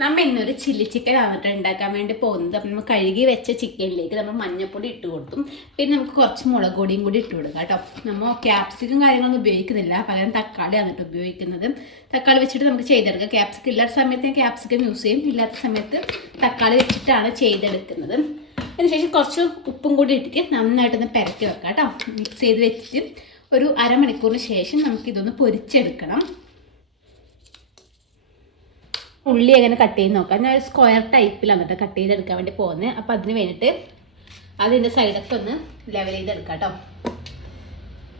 നമ്മൾ ഇന്നൊരു chilli chicken ആണിട്ട് ഉണ്ടാക്കാൻ വേണ്ടി പോകുന്നത്. അപ്പം നമ്മൾ കഴുകി വെച്ച ചിക്കനിലേക്ക് നമ്മൾ മഞ്ഞൾപ്പൊടി ഇട്ട് കൊടുത്തും പിന്നെ നമുക്ക് കുറച്ച് മുളക് പൊടിയും കൂടി ഇട്ട് കൊടുക്കാം കേട്ടോ. നമ്മൾ ക്യാപ്സിക്കും കാര്യങ്ങളൊന്നും ഉപയോഗിക്കുന്നില്ല, പകരം തക്കാളി ആണിട്ട് ഉപയോഗിക്കുന്നത്. തക്കാളി വെച്ചിട്ട് നമുക്ക് ചെയ്തെടുക്കാം. ക്യാപ്സിക്കം ഇല്ലാത്ത സമയത്ത് ഞാൻ ക്യാപ്സിക്കം യൂസ് ചെയ്യും, ഇല്ലാത്ത സമയത്ത് തക്കാളി വെച്ചിട്ടാണ് ചെയ്തെടുക്കുന്നത്. അതിനുശേഷം കുറച്ച് ഉപ്പും കൂടി ഇട്ടിട്ട് നന്നായിട്ടൊന്ന് പെരക്കി വെക്കാം കേട്ടോ. മിക്സ് ചെയ്ത് വെച്ചിട്ട് ഒരു അരമണിക്കൂറിന് ശേഷം നമുക്കിതൊന്ന് പൊരിച്ചെടുക്കണം. ഉള്ളി എങ്ങനെ കട്ട് ചെയ്ത് നോക്കാം. ഞാൻ ഒരു സ്ക്വയർ ടൈപ്പിലാണ് കേട്ടോ കട്ട് ചെയ്തെടുക്കാൻ വേണ്ടി പോകുന്നത്. അപ്പോൾ അതിന് വേണ്ടിയിട്ട് അതിൻ്റെ സൈഡൊക്കെ ഒന്ന് ലെവൽ ചെയ്തെടുക്കാം കേട്ടോ.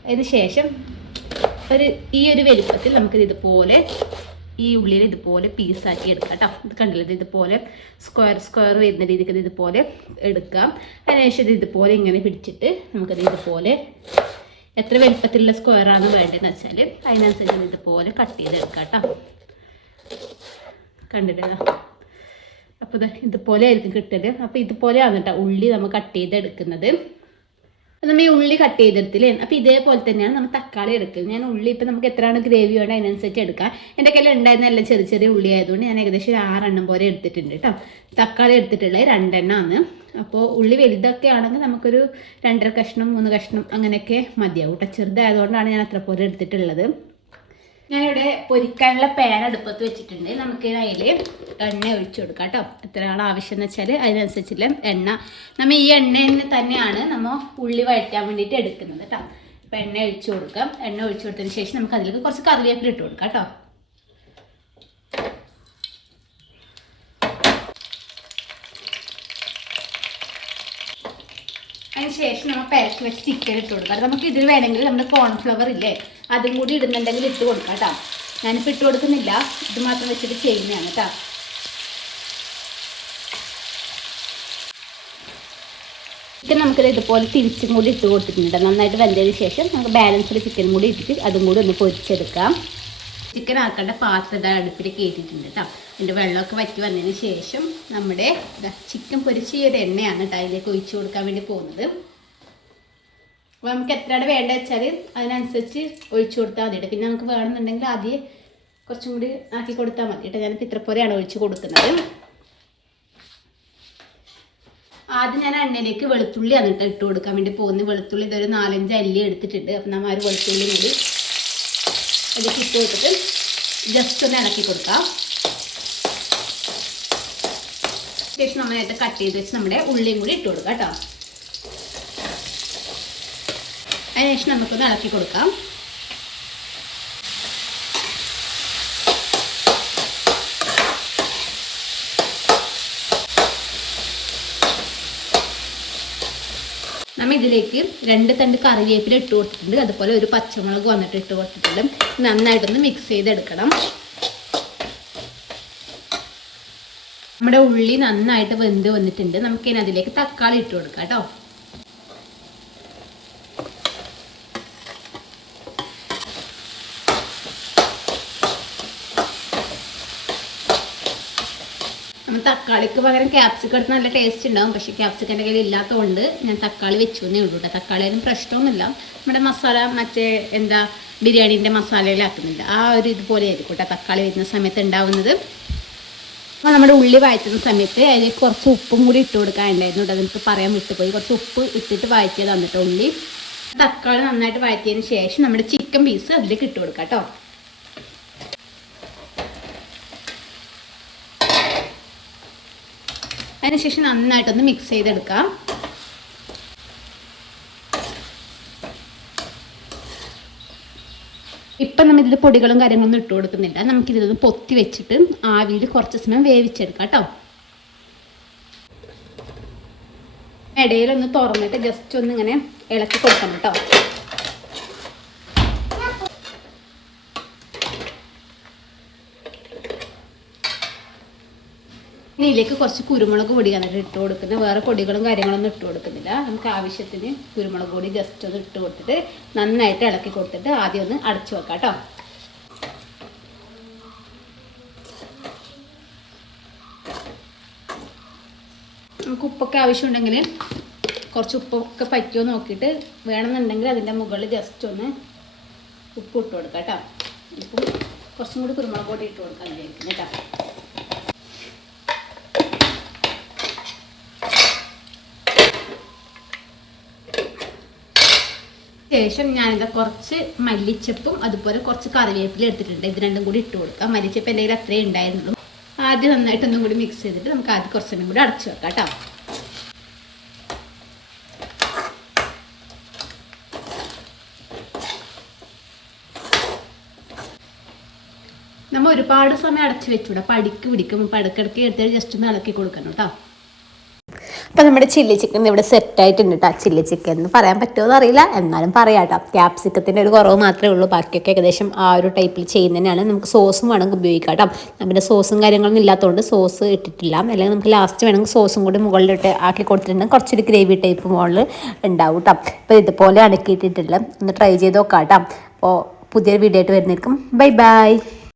അതിന് ശേഷം ഈ ഒരു വലുപ്പത്തിൽ നമുക്കിത് ഇതുപോലെ ഈ ഉള്ളിൽ ഇതുപോലെ പീസാക്കി എടുക്കാം കേട്ടോ. ഇത് കണ്ടില്ല, ഇതുപോലെ സ്ക്വയർ വരുന്ന രീതിക്ക് ഇതുപോലെ എടുക്കാം. അതിനുശേഷം ഇത് ഇതുപോലെ ഇങ്ങനെ പിടിച്ചിട്ട് നമുക്കത് ഇതുപോലെ എത്ര വലുപ്പത്തിലുള്ള സ്ക്വയറാണ് വേണ്ടതെന്ന് വെച്ചാൽ അതിനനുസരിച്ച് ഇതുപോലെ കട്ട് ചെയ്തെടുക്കാം കേട്ടോ. കണ്ടിട്ടില്ല, അപ്പോൾ ഇതുപോലെ ആയിരിക്കും കിട്ടല്. അപ്പോൾ ഇതുപോലെയാണ് കേട്ടോ ഉള്ളി നമ്മൾ കട്ട് ചെയ്തെടുക്കുന്നത്. അപ്പം നമ്മൾ ഈ ഉള്ളി കട്ട് ചെയ്തെടുത്തില്ലേ, അപ്പോൾ ഇതേപോലെ തന്നെയാണ് നമ്മൾ തക്കാളി എടുക്കുന്നത്. ഞാൻ ഉള്ളി ഇപ്പം നമുക്ക് എത്രയാണ് ഗ്രേവി വേണ്ടത് അതിനനുസരിച്ച് എടുക്കാം. എൻ്റെ കയ്യിൽ ഉണ്ടായിരുന്ന എല്ലാം ചെറിയ ചെറിയ ഉള്ളി ആയതുകൊണ്ട് ഞാൻ ഏകദേശം ഒരു 6 എണ്ണം പോലെ എടുത്തിട്ടുണ്ട് കേട്ടോ. തക്കാളി എടുത്തിട്ടുള്ളത് 2 എണ്ണമാണ്. അപ്പോൾ ഉള്ളി വലുതൊക്കെ ആണെങ്കിൽ നമുക്കൊരു 2.5 കഷ്ണം 3 കഷ്ണം അങ്ങനെയൊക്കെ മതിയാവും കേട്ടോ. ചെറുതായതുകൊണ്ടാണ് ഞാൻ അത്ര പോലെ എടുത്തിട്ടുള്ളത്. ഞാനിവിടെ പൊരിക്കാനുള്ള പാൻ അടുപ്പത്ത് വെച്ചിട്ടുണ്ട്. നമുക്ക് അതിൽ എണ്ണ ഒഴിച്ചു കൊടുക്കാം കേട്ടോ. എത്രയാണ് ആവശ്യം എന്ന് വെച്ചാൽ അതിനനുസരിച്ചുള്ള എണ്ണ. നമ്മൾ ഈ എണ്ണയിൽ തന്നെയാണ് നമ്മൾ ഉള്ളി വഴറ്റാൻ വേണ്ടിയിട്ട് എടുക്കുന്നത് കേട്ടോ. അപ്പോൾ എണ്ണ ഒഴിച്ചു കൊടുക്കാം. എണ്ണ ഒഴിച്ചു കൊടുത്തതിന് ശേഷം നമുക്ക് അതിലേക്ക് കുറച്ച് കറിവേപ്പില ഇട്ട് കൊടുക്കാം കേട്ടോ. അതിനുശേഷം നമ്മൾ പെരക്കി വെച്ച് ചിക്കൻ ഇട്ട് കൊടുക്കാം. നമുക്ക് ഇതിൽ വേണമെങ്കിൽ നമ്മുടെ കോൺഫ്ലവർ ഇല്ലേ അതും കൂടി ഇടുന്നുണ്ടെങ്കിൽ ഇട്ട് കൊടുക്കാം കേട്ടോ. ഞാനിപ്പോൾ ഇട്ട് കൊടുക്കുന്നില്ല, ഇത് മാത്രം വെച്ചിട്ട് ചെയ്യുന്നതാണ് കേട്ടോ. ചിക്കൻ നമുക്കിത് ഇതുപോലെ തിരിച്ചും കൂടി ഇട്ട് കൊടുത്തിട്ടുണ്ട്. നന്നായിട്ട് വെന്തതിന് ശേഷം നമുക്ക് ബാലൻസ്ഡ് ചിക്കൻ കൂടി ഇട്ടിട്ട് അതും കൂടി ഒന്ന് പൊരിച്ചെടുക്കാം. ചിക്കൻ ആക്കേണ്ട പാത്രം അടുപ്പിൽ കയറ്റിയിട്ടുണ്ട് കേട്ടോ. അതിൻ്റെ വെള്ളമൊക്കെ വറ്റി വന്നതിന് ശേഷം നമ്മുടെ ചിക്കൻ പൊരിച്ച ഈ ഒരു എണ്ണയാണ് കേട്ടോ അതിലേക്ക് ഒഴിച്ചു കൊടുക്കാൻ വേണ്ടി പോകുന്നത്. അപ്പോൾ നമുക്ക് എത്രയാണ് വേണ്ടത് വെച്ചാൽ അതിനനുസരിച്ച് ഒഴിച്ചു കൊടുത്താൽ മതി കേട്ടോ. പിന്നെ നമുക്ക് വേണമെന്നുണ്ടെങ്കിൽ ആദ്യം കുറച്ചും കൂടി ആക്കി കൊടുത്താൽ മതി കേട്ടോ. ഞാനിപ്പോൾ ഇത്ര പോലെയാണ് ഒഴിച്ച് കൊടുക്കുന്നത്. ആദ്യം ഞാൻ എണ്ണയിലേക്ക് വെളുത്തുള്ളിയാണ് കേട്ടോ ഇട്ട് കൊടുക്കാൻ വേണ്ടി പോകുന്നത്. വെളുത്തുള്ളി ഇതൊരു 4-5 അല്ലി എടുത്തിട്ടുണ്ട്. അപ്പം നമ്മൾ ആ ഒരു വെളുത്തുള്ളി കൂടി അതിലേക്ക് ഇട്ട് കൊടുത്തിട്ട് ജസ്റ്റ് ഒന്ന് ഇളക്കി കൊടുക്കാം. ശേഷം നമ്മളായിട്ട് കട്ട് ചെയ്ത് വെച്ച് നമ്മുടെ ഉള്ളിയും കൂടി ഇട്ട് കൊടുക്കാം കേട്ടോ. അതിനുശേഷം നമുക്കൊന്ന് ഇളക്കി കൊടുക്കാം. നമ്മൾ ഇതിലേക്ക് 2 തണ്ട് കറിവേപ്പില ഇട്ട് കൊടുത്തിട്ടുണ്ട്. അതുപോലെ ഒരു പച്ചമുളക് വന്നിട്ട് ഇട്ട് കൊടുത്തിട്ടുണ്ട്. നന്നായിട്ടൊന്ന് മിക്സ് ചെയ്തെടുക്കണം. നമ്മുടെ ഉള്ളി നന്നായിട്ട് വെന്ത് വന്നിട്ടുണ്ട്. നമുക്കിനി അതിലേക്ക് തക്കാളി ഇട്ട് കൊടുക്കാം കേട്ടോ. നമ്മൾ തക്കാളിക്ക് പകരം ക്യാപ്സിക്കം എടുത്ത് നല്ല ടേസ്റ്റ് ഉണ്ടാകും. പക്ഷേ ക്യാപ്സിക്കൻ്റെ കയ്യിൽ ഇല്ലാത്തതുകൊണ്ട് ഞാൻ തക്കാളി വെച്ചു എന്നേ ഉള്ളൂ കേട്ടോ. തക്കാളിയായാലും പ്രശ്നമൊന്നുമില്ല. നമ്മുടെ മസാല മറ്റേ ബിരിയാണീൻ്റെ മസാലയിലാക്കുന്നില്ല, ആ ഒരു ഇതുപോലെ ആയിരിക്കും കേട്ടോ തക്കാളി വരുന്ന സമയത്ത് ഉണ്ടാവുന്നത്. അപ്പോൾ നമ്മുടെ ഉള്ളി വഴറ്റുന്ന സമയത്ത് അതിലേക്ക് കുറച്ച് ഉപ്പും കൂടി ഇട്ട് കൊടുക്കാനുണ്ടായിരുന്നു കേട്ടോ. അതിനിപ്പോൾ പറയാൻ വിട്ടുപോയി. കുറച്ച് ഉപ്പ് ഇട്ടിട്ട് വഴറ്റിയത് തന്നിട്ട് ഉള്ളി തക്കാളി നന്നായിട്ട് വഴറ്റിയതിന് ശേഷം നമ്മുടെ ചിക്കൻ പീസ് അതിലേക്ക് ഇട്ട് കൊടുക്കാം കേട്ടോ. അതിനുശേഷം നന്നായിട്ടൊന്ന് മിക്സ് ചെയ്തെടുക്കാം. ഇപ്പം നമ്മൾ ഇതിൽ പൊടികളും കാര്യങ്ങളൊന്നും ഇട്ട് കൊടുക്കുന്നില്ല. നമുക്കിതൊന്ന് പൊത്തി വെച്ചിട്ട് ആവിയിൽ കുറച്ച് സമയം വേവിച്ചെടുക്കാം കേട്ടോ. ഇടയിലൊന്ന് തുറന്നിട്ട് ജസ്റ്റ് ഒന്ന് ഇങ്ങനെ ഇളക്കി കൊടുക്കണം കേട്ടോ. ഇതിലേക്ക് കുറച്ച് കുരുമുളക് പൊടിയാണ് ഇട്ട് കൊടുക്കുന്നത്. വേറെ പൊടികളും കാര്യങ്ങളൊന്നും ഇട്ട് കൊടുക്കുന്നില്ല. നമുക്ക് ആവശ്യത്തിന് കുരുമുളക് പൊടി ജസ്റ്റ് ഒന്ന് ഇട്ട് കൊടുത്തിട്ട് നന്നായിട്ട് ഇളക്കി കൊടുത്തിട്ട് ആദ്യം ഒന്ന് അടച്ചു വെക്കാം കേട്ടോ. നമുക്ക് ഉപ്പൊക്കെ ആവശ്യമുണ്ടെങ്കിൽ കുറച്ച് ഉപ്പൊക്കെ പറ്റുമോ നോക്കിയിട്ട് വേണമെന്നുണ്ടെങ്കിൽ അതിൻ്റെ മുകളിൽ ജസ്റ്റ് ഒന്ന് ഉപ്പ് ഇട്ട് കൊടുക്കാം കേട്ടോ. ഉപ്പും കുറച്ചും കൂടി കുരുമുളക് പൊടി ഇട്ട് കൊടുക്കാൻ വിചാരിക്കുന്നു കേട്ടോ. ശേഷം ഞാനിതാ കുറച്ച് മല്ലിച്ചപ്പും അതുപോലെ കുറച്ച് കറിവേപ്പില എടുത്തിട്ടുണ്ട്. ഇത് രണ്ടും കൂടി ഇട്ട് കൊടുക്കാം. മല്ലിച്ചപ്പ് എൻ്റെ കയ്യിൽ അത്രേ ഉണ്ടായിരുന്നുള്ളൂ. ആദ്യം നന്നായിട്ടൊന്നും കൂടി മിക്സ് ചെയ്തിട്ട് നമുക്ക് ആദ്യം കുറച്ചൊന്നും കൂടി അടച്ചു വെക്കാം കേട്ടോ. നമ്മൾ ഒരുപാട് സമയം അടച്ചു വെച്ചൂടാ, പടിക്ക് പിടിക്കും. അപ്പോൾ ഇടയ്ക്കിടയ്ക്ക് എടുത്തിട്ട് ജസ്റ്റ് ഒന്ന് ഇളക്കി കൊടുക്കണം കേട്ടോ. അപ്പോൾ നമ്മുടെ ചില്ലി ചിക്കൻ ഇവിടെ സെറ്റായിട്ടുണ്ട് കേട്ടോ. ചില്ലി ചിക്കൻ എന്ന് പറയാൻ പറ്റുമോ എന്നറിയില്ല, എന്നാലും പറയാം കേട്ടോ. ക്യാപ്സിക്കത്തിൻ്റെ ഒരു കുറവ് മാത്രമേ ഉള്ളൂ, ബാക്കിയൊക്കെ ഏകദേശം ആ ഒരു ടൈപ്പിൽ ചെയ്യുന്നതന്നെയാണ്. നമുക്ക് സോസും വേണമെങ്കിൽ ഉപയോഗിക്കാം കേട്ടോ. നമ്മുടെ സോസും കാര്യങ്ങളൊന്നും ഇല്ലാത്തതുകൊണ്ട് സോസ് ഇട്ടിട്ടില്ല. അല്ലെങ്കിൽ നമുക്ക് ലാസ്റ്റ് വേണമെങ്കിൽ സോസും കൂടി മുകളിലിട്ട് ആക്കി കൊടുത്തിട്ടുണ്ടെങ്കിൽ കുറച്ചൊരു ഗ്രേവി ടൈപ്പ് മുകളിൽ ഉണ്ടാവും കേട്ടോ. അപ്പോൾ ഇതുപോലെ അടക്കിയിട്ടിട്ടില്ല, ഒന്ന് ട്രൈ ചെയ്ത് നോക്കാം കേട്ടോ. അപ്പോൾ പുതിയൊരു വീഡിയോ ആയിട്ട് വരുന്നേക്കും. Bye bye.